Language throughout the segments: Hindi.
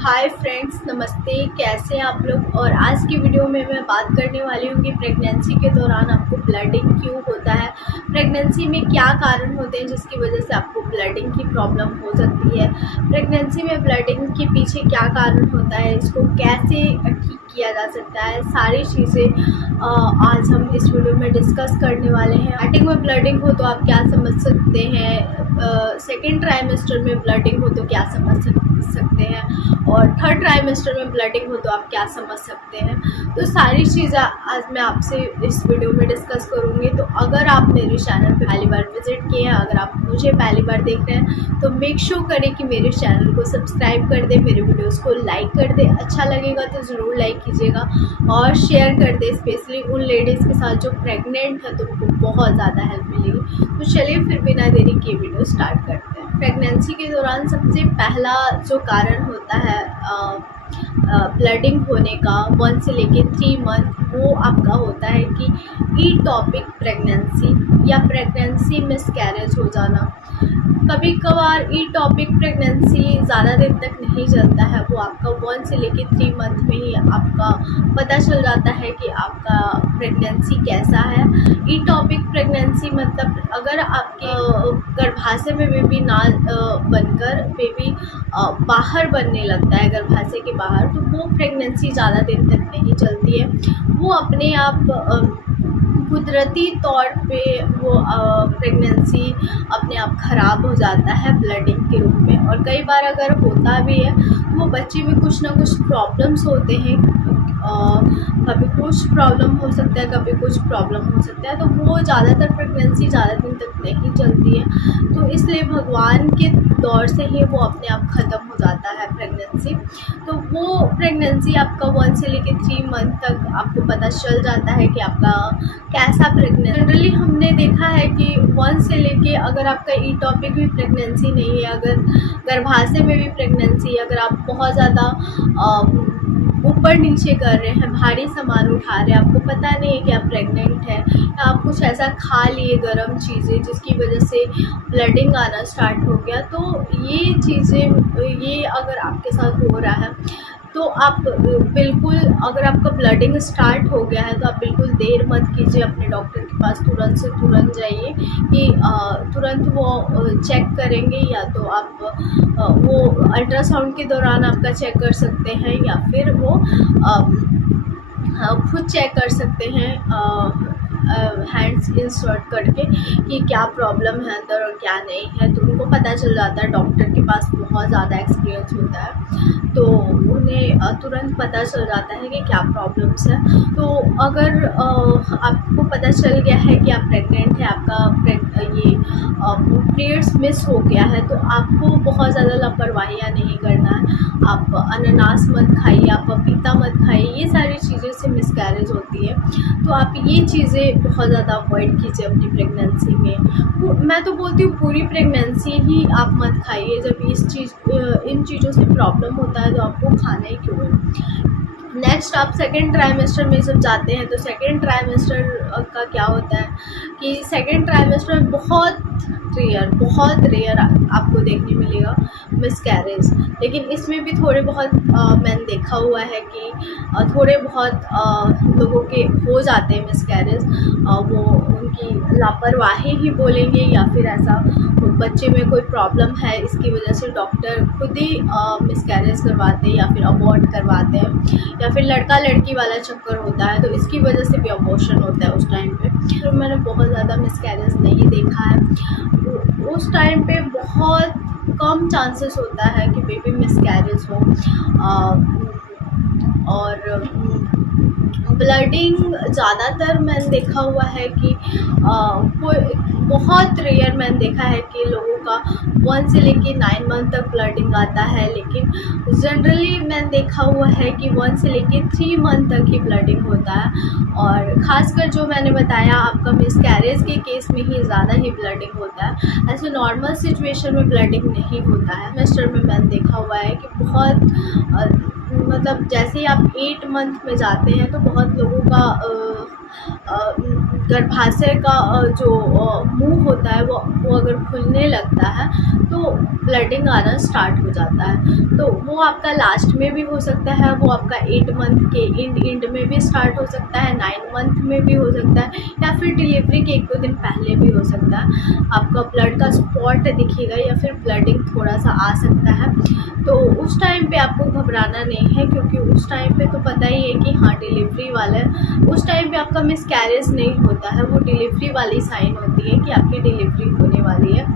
हाय फ्रेंड्स, नमस्ते। कैसे हैं आप लोग। और आज की वीडियो में मैं बात करने वाली हूँ कि प्रेगनेंसी के दौरान आपको ब्लडिंग क्यों होता है, प्रेगनेंसी में क्या कारण होते हैं जिसकी वजह से आपको ब्लडिंग की प्रॉब्लम हो सकती है, प्रेगनेंसी में ब्लडिंग के पीछे क्या कारण होता है, इसको कैसे ठीक किया जा सकता है। सारी चीज़ें आज हम इस वीडियो में डिस्कस करने वाले हैं। स्टार्टिंग में ब्लडिंग हो तो आप क्या समझ सकते हैं, सेकेंड ट्राइमेस्टर में ब्लडिंग हो तो क्या समझ सकते हैं, और थर्ड ट्राइमेस्टर में ब्लडिंग हो तो आप क्या समझ सकते हैं। तो सारी चीज़ें आज मैं आपसे इस वीडियो में डिस्कस करूँगी। तो अगर आप मेरे चैनल पे पहली बार विजिट किए हैं, अगर आप मुझे पहली बार देख रहे हैं तो मेक श्योर करें कि मेरे चैनल को सब्सक्राइब कर दें, मेरे वीडियोस को लाइक कर दें। अच्छा लगेगा तो ज़रूर लाइक कीजिएगा और शेयर कर दें, स्पेशली उन लेडीज़ के साथ जो प्रेग्नेंट है तो उनको बहुत ज़्यादा हेल्प मिलेगी। तो चलिए फिर बिना देरी के वीडियो स्टार्ट करते हैं। प्रेगनेंसी के दौरान सबसे पहला जो कारण होता है ब्लडिंग होने का 1 से लेके 3 मंथ, वो आपका होता है कि ईटॉपिक प्रेगनेंसी या प्रेगनेंसी मिसकैरेज हो जाना। कभी कभार ईटॉपिक प्रेगनेंसी ज़्यादा दिन तक नहीं चलता है, वो आपका 1 से लेके 3 मंथ में ही आपका पता चल जाता है कि आपका प्रेगनेंसी कैसा है। ईटॉपिक प्रेगनेंसी मतलब अगर आपके गर्भाशय में बेबी ना बनकर बेबी बाहर बनने लगता है, गर्भाशय के बाहर, तो वो प्रेगनेंसी ज़्यादा दिन तक नहीं चलती है। वो अपने आप कुदरती तौर पे वो प्रेगनेंसी अपने आप ख़राब हो जाता है ब्लडिंग के रूप में। और कई बार अगर होता भी है तो वो बच्चे में कुछ ना कुछ प्रॉब्लम्स होते हैं, कभी कुछ प्रॉब्लम हो सकता है, कभी कुछ प्रॉब्लम हो सकता है, तो वो ज़्यादातर प्रेगनेंसी ज़्यादा दिन तक नहीं चलती है। तो इसलिए भगवान के दौर से ही वो अपने आप ख़त्म हो जाता है प्रेगनेंसी। तो वो प्रेगनेंसी आपका 1 से लेके 3 मंथ तक आपको पता चल जाता है कि आपका कैसा प्रेगनेंसी। जनरली हमने देखा है कि 1 से लेके, अगर आपका ईटॉपिक भी प्रेगनेंसी नहीं है, अगर गर्भाशय में भी प्रेगनेंसी, अगर आप बहुत ज़्यादा ऊपर नीचे कर रहे हैं, भारी सामान उठा रहे हैं, आपको पता नहीं है कि आप प्रेग्नेंट हैं, या आप कुछ ऐसा खा लिए गर्म चीज़ें जिसकी वजह से ब्लडिंग आना स्टार्ट हो गया, तो ये चीज़ें, ये अगर आपके साथ हो रहा है तो आप बिल्कुल, अगर आपका ब्लडिंग स्टार्ट हो गया है तो आप बिल्कुल देर मत कीजिए, अपने डॉक्टर के पास तुरंत से तुरंत जाइए कि तुरंत वो चेक करेंगे। या तो आप वो अल्ट्रासाउंड के दौरान आपका चेक कर सकते हैं, या फिर वो खुद चेक कर सकते हैं हैंड्स इंसर्ट करके कि क्या प्रॉब्लम है अंदर और क्या नहीं है। तो उनको पता चल जाता है, डॉक्टर के पास बहुत ज़्यादा एक्सपीरियंस होता है, तो उन्हें तुरंत पता चल जाता है कि क्या प्रॉब्लम्स है। तो अगर आपको पता चल गया है कि आप प्रेग्नेंट हैं, आपका ये पीरियड्स मिस हो गया है, तो आपको बहुत ज़्यादा लापरवाहियाँ नहीं करना है। आप अनानास मत खाइए, आप पपीता मत खाइए, ये सारी चीज़ें से मिसकैरेज होती है। तो आप ये चीज़ें बहुत ज़्यादा अवॉइड कीजिए अपनी प्रेगनेंसी में। मैं तो बोलती हूँ पूरी प्रेगनेंसी ही आप मत खाइए। जब इन चीज़ों से प्रॉब्लम होता है तो आपको खाना ही क्यों है। नेक्स्ट, आप सेकेंड ट्राइमेस्टर में जब जाते हैं तो सेकेंड ट्राइमेस्टर का क्या होता है कि सेकेंड ट्राइमेस्टर में बहुत रेयर आपको देखने मिलेगा मिसकैरेज। लेकिन इसमें भी थोड़े बहुत मैंने देखा हुआ है कि थोड़े बहुत लोगों के हो जाते हैं मिसकैरेज। वो उनकी लापरवाही ही बोलेंगे, या फिर ऐसा बच्चे में कोई प्रॉब्लम है, इसकी वजह से डॉक्टर खुद ही मिसकैरेज करवाते हैं या फिर अबॉर्ट करवाते हैं, या फिर लड़का लड़की वाला चक्कर होता है, तो इसकी वजह से भी अबॉर्शन होता है उस टाइम पे। तो मैंने बहुत ज़्यादा मिसकैरेज नहीं देखा है। उस टाइम पे बहुत कम चांसेस होता है कि बेबी मिसकैरेज हो। और ब्लडिंग ज़्यादातर मैंने देखा हुआ है कि कोई बहुत रेयर मैंने देखा है कि लोगों का 1 से लेके 9 मंथ तक ब्लडिंग आता है। लेकिन जनरली मैंने देखा हुआ है कि 1 से लेके 3 मंथ तक ही ब्लडिंग होता है। और ख़ासकर जो मैंने बताया, आपका मिसकैरेज के केस में ही ज़्यादा ही ब्लडिंग होता है, ऐसे नॉर्मल सिचुएशन में ब्लडिंग नहीं होता है। मिस्टर में मैंने देखा हुआ है कि बहुत मतलब जैसे ही आप 8 मंथ में जाते हैं तो बहुत लोगों का गर्भाशय का जो मुंह होता है वो अगर खुलने लगता है तो ब्लडिंग आना स्टार्ट हो जाता है। तो वो आपका लास्ट में भी हो सकता है, वो आपका 8 मंथ के एंड में भी स्टार्ट हो सकता है, 9 मंथ में भी हो सकता है, या फिर डिलीवरी के 1-2 दिन पहले भी हो सकता है। आपका ब्लड का स्पॉट दिखेगा या फिर ब्लडिंग थोड़ा सा आ सकता है। तो उस टाइम पे आपको घबराना नहीं है, क्योंकि उस टाइम पे तो पता ही है कि हाँ डिलीवरी वाला है। उस टाइम पे आपका मिसकैरेज नहीं होता है, वो डिलीवरी वाली साइन होती है कि आपकी डिलीवरी होने वाली है।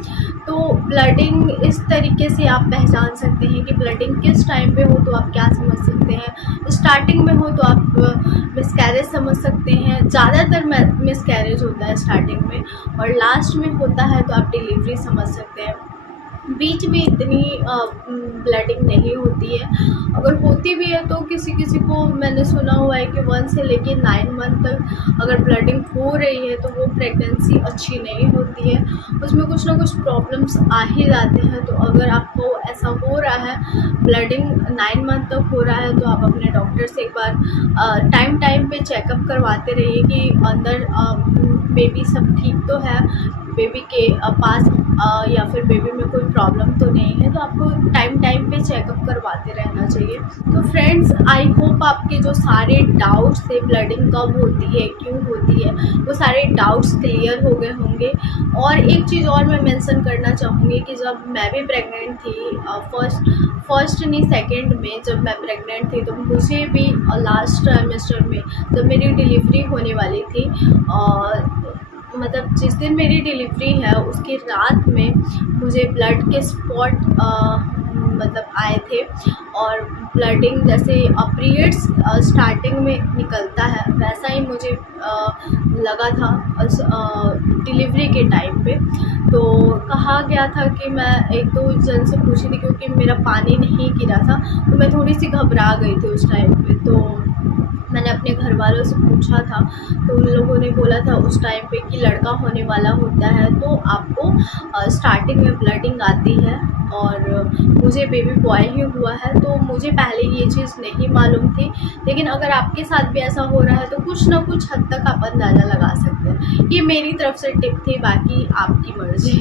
तो ब्लडिंग इस तरीके से आप पहचान सकते हैं कि ब्लडिंग किस टाइम पे हो तो आप क्या समझ सकते हैं। स्टार्टिंग में हो तो आप मिसकैरेज समझ सकते हैं, ज़्यादातर मिसकैरेज होता है स्टार्टिंग में, और लास्ट में होता है तो आप डिलीवरी समझ सकते हैं। बीच में इतनी ब्लडिंग नहीं होती है, अगर होती भी है तो किसी किसी को मैंने सुना हुआ है कि 1 से लेके 9 मंथ तक अगर ब्लडिंग हो रही है तो वो प्रेगनेंसी अच्छी नहीं होती है, उसमें कुछ ना कुछ प्रॉब्लम्स आ ही जाते हैं। तो अगर आपको ऐसा हो रहा है, ब्लडिंग 9 मंथ तक हो रहा है, तो आप अपने डॉक्टर से एक बार टाइम पे चेकअप करवाते रहिए कि अंदर बेबी सब ठीक तो है, बेबी के पास या फिर बेबी में कोई प्रॉब्लम तो नहीं है। तो आपको टाइम पे चेकअप करवाते रहना चाहिए। तो फ्रेंड्स, आई होप आपके जो सारे डाउट्स थे ब्लडिंग कब होती है, क्यों होती है, वो सारे डाउट्स क्लियर हो गए होंगे। और एक चीज़ और मैं मेंशन करना चाहूँगी कि जब मैं भी प्रेग्नेंट थी, फर्स्ट नहीं सेकंड में जब मैं प्रेग्नेंट थी, तो मुझे भी लास्ट ट्राइमेस्टर में जब मेरी डिलीवरी होने वाली थी, मतलब जिस दिन मेरी डिलीवरी है उसकी रात में मुझे ब्लड के स्पॉट मतलब आए थे, और ब्लडिंग जैसे पीरियड्स स्टार्टिंग में निकलता है वैसा ही मुझे लगा था डिलीवरी के टाइम पे। तो कहा गया था कि मैं 1-2 जन से पूछी थी, क्योंकि मेरा पानी नहीं गिरा था, तो मैं थोड़ी सी घबरा गई थी उस टाइम पे। तो मैंने अपने घर वालों से पूछा था, तो उन लोगों ने बोला था उस टाइम पे कि लड़का होने वाला होता है तो आपको स्टार्टिंग में ब्लडिंग आती है, और मुझे बेबी बॉय ही हुआ है तो मुझे पहले ये चीज़ नहीं मालूम थी। लेकिन अगर आपके साथ भी ऐसा हो रहा है तो कुछ ना कुछ हद तक आप अंदाज़ा लगा सकते हैं। ये मेरी तरफ से टिप थी, बाकी आपकी मर्ज़ी।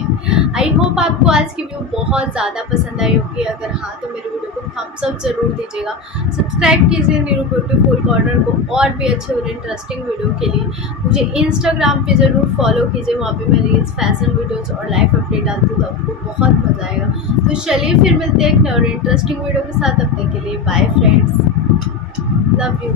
आई होप आपको आज की वीडियो बहुत ज़्यादा पसंद आई होगी। अगर हाँ तो मेरे वीडियो को थम्स अप ज़रूर दीजिएगा, सब्सक्राइब कीजिए नीरू ब्यूटीफुल कॉर्नर को और भी अच्छे और इंटरेस्टिंग वीडियो के लिए। मुझे इंस्टाग्राम पे ज़रूर फॉलो कीजिए, वहाँ पे मैं रील्स, फैशन वीडियोज़ और लाइफ अपडेट डालती हूँ, तो आपको बहुत मज़ा आएगा। तो चलिए फिर मिलते हैं एक नए और इंटरेस्टिंग वीडियो के साथ। तब तक के लिए बाय फ्रेंड्स, लव यू।